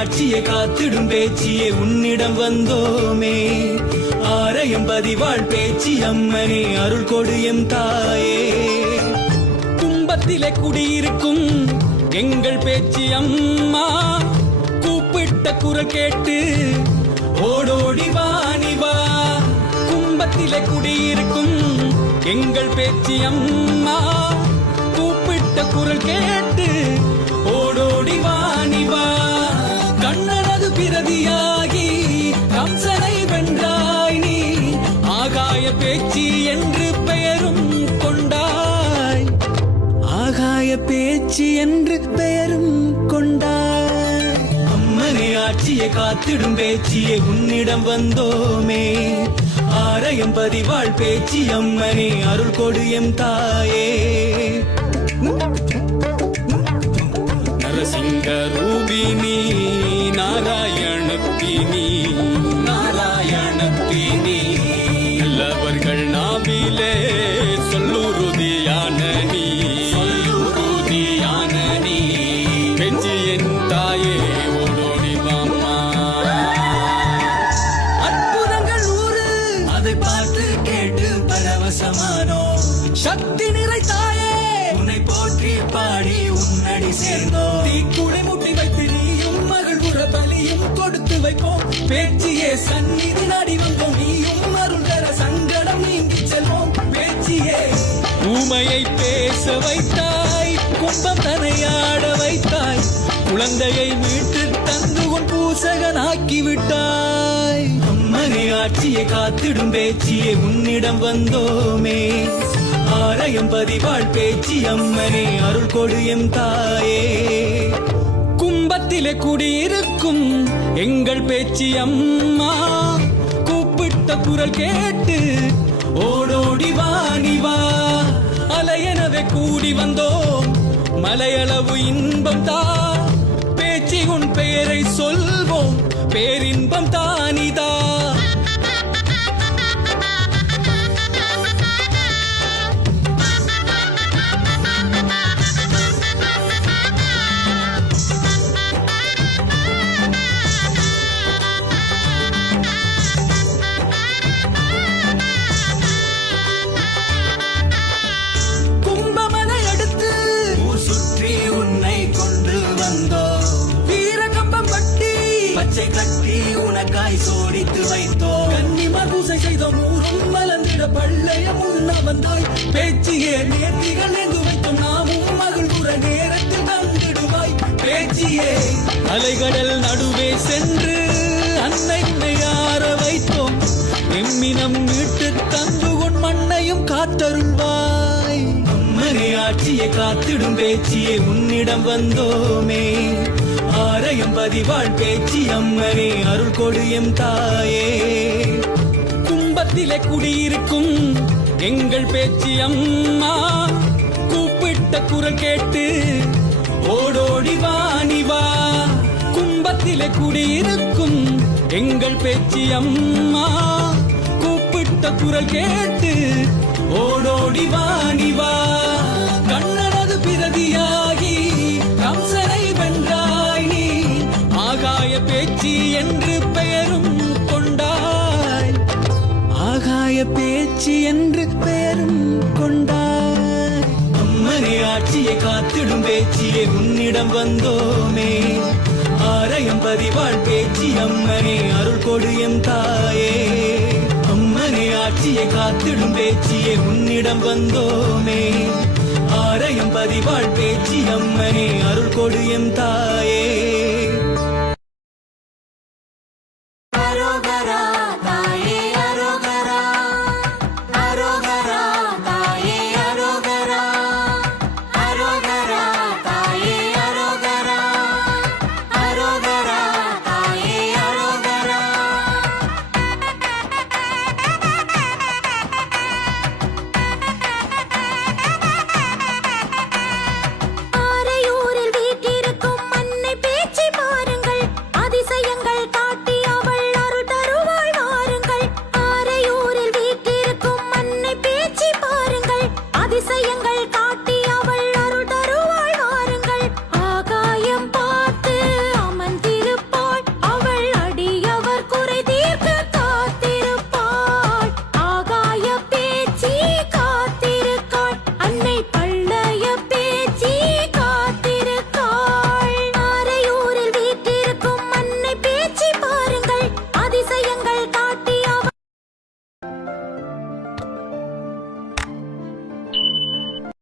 ஆட்சியை காத்திடும் பேச்சியே உன்னிடம் வந்தோமே. ஆரையும் பதிவாள் பேச்சி அம்மனே அருள் கொடு எம் தாயே. கும்பத்திலே குடியிருக்கும் எங்கள் பேச்சி அம்மா கூப்பிட்ட குரல் கேட்டு ஓடோடி வாணிவா கும்பத்திலே குடியிருக்கும் எங்கள் பேச்சி அம்மா கூப்பிட்ட குரல் கேட்டு பேச்சி என்று பெயரும் கொண்டாய். ஆகாய பேச்சு என்று பெயரும் கொண்டாய். அம்மனை ஆட்சியை காத்திடும் பேச்சியை உன்னிடம் வந்தோமே. ஆரயம் பதிவாள் பேச்சி அம்மனே அருள் கொடு எம் தாயே. நரசிங்க ரூபினி பரவசமானோ சக்தி நிறை தாயே உன்னை போற்றி பாடி உன்னடி சேர்ந்தோ. தீக்குடை முட்டி வைத்து நீயும் மகள் உற பலியும் கொடுத்து வைப்போம் பேச்சியே சந்நிதி நாடி வந்தோம். நீயும் அருள் தர சங்கடம் நீங்கி செல்வோம். பேச்சியே. ஊமையை பேச வைத்தாய் கும்பம் தனையாட வைத்தாய். குழந்தையை மீட்டு தந்து உன் பூசகனாக்கி விட்டாய். அம்மனை ஆட்சியை காத்திடும் பேச்சியே உன்னிடம் வந்தோமே. ஆலயம் பதிவாள் பேச்சி அம்மனே அருள் கொடு எம் தாயே. கும்பத்திலே குடியிருக்கும் எங்கள் பேச்சி அம்மா கூப்பிட்ட குரல் கேட்டு ஓடோடி வாணிவா அலையனவே கூடி வந்தோம். மலையளவு இன்பம் தா பேச்சி உன் பெயரை சொல்வோம். பேரின்பம் தானிதா பூசை செய்த ஊரும் மலர்ந்திட பள்ளைய முன்ன வந்தாய் பேச்சியே நேர்த்திகள் எங்கு வைத்தும் நாமும் மகிழ்வுற நேரத்தில் தந்திடுவாய். பேச்சியே. அலைகடல் நடுவே சென்று அன்னை யார வைத்தோம். எம்மினம் மீட்டு தந்து உன் மண்ணையும் காத்தருள்வாய். அம்மனை ஆட்சியை காத்திடும் பேச்சியே உன்னிடம் வந்தோமே. ஆரையம் பதிவாள் பேச்சி அம்மனே அருள் கொடு எம் தாயே. கும்பத்திலே குடியிருக்கும் எங்கள் பேச்சு அம்மா. கூப்பிட்ட குரல் கேட்டு ஓடோடி வாணிவா கும்பத்திலே குடியிருக்கும் எங்கள் பேச்சு அம்மா. கூப்பிட்ட குரல் கேட்டு ஓடோடி வாணிவா கண்ணனது பிரதியாகி கம்சனை வென்றாய் நீ. ஆகாய பேச்சு என்று பெயரும் ஆகாய பேச்சு என்று பெயரும் கொண்டார் அம்மனே ஆட்சியை காத்திடும் பேச்சியே உன்னிடம் வந்தோமே. ஆரையம் பதிவாள் பேச்சி அம்மனே அருள் கொடு எம் தாயே. அம்மனே ஆட்சியை காத்திடும் பேச்சியே உன்னிடம் வந்தோமே. ஆரையம் பதிவாள் பேச்சி அம்மனே அருள் கொடு எம் தாயே.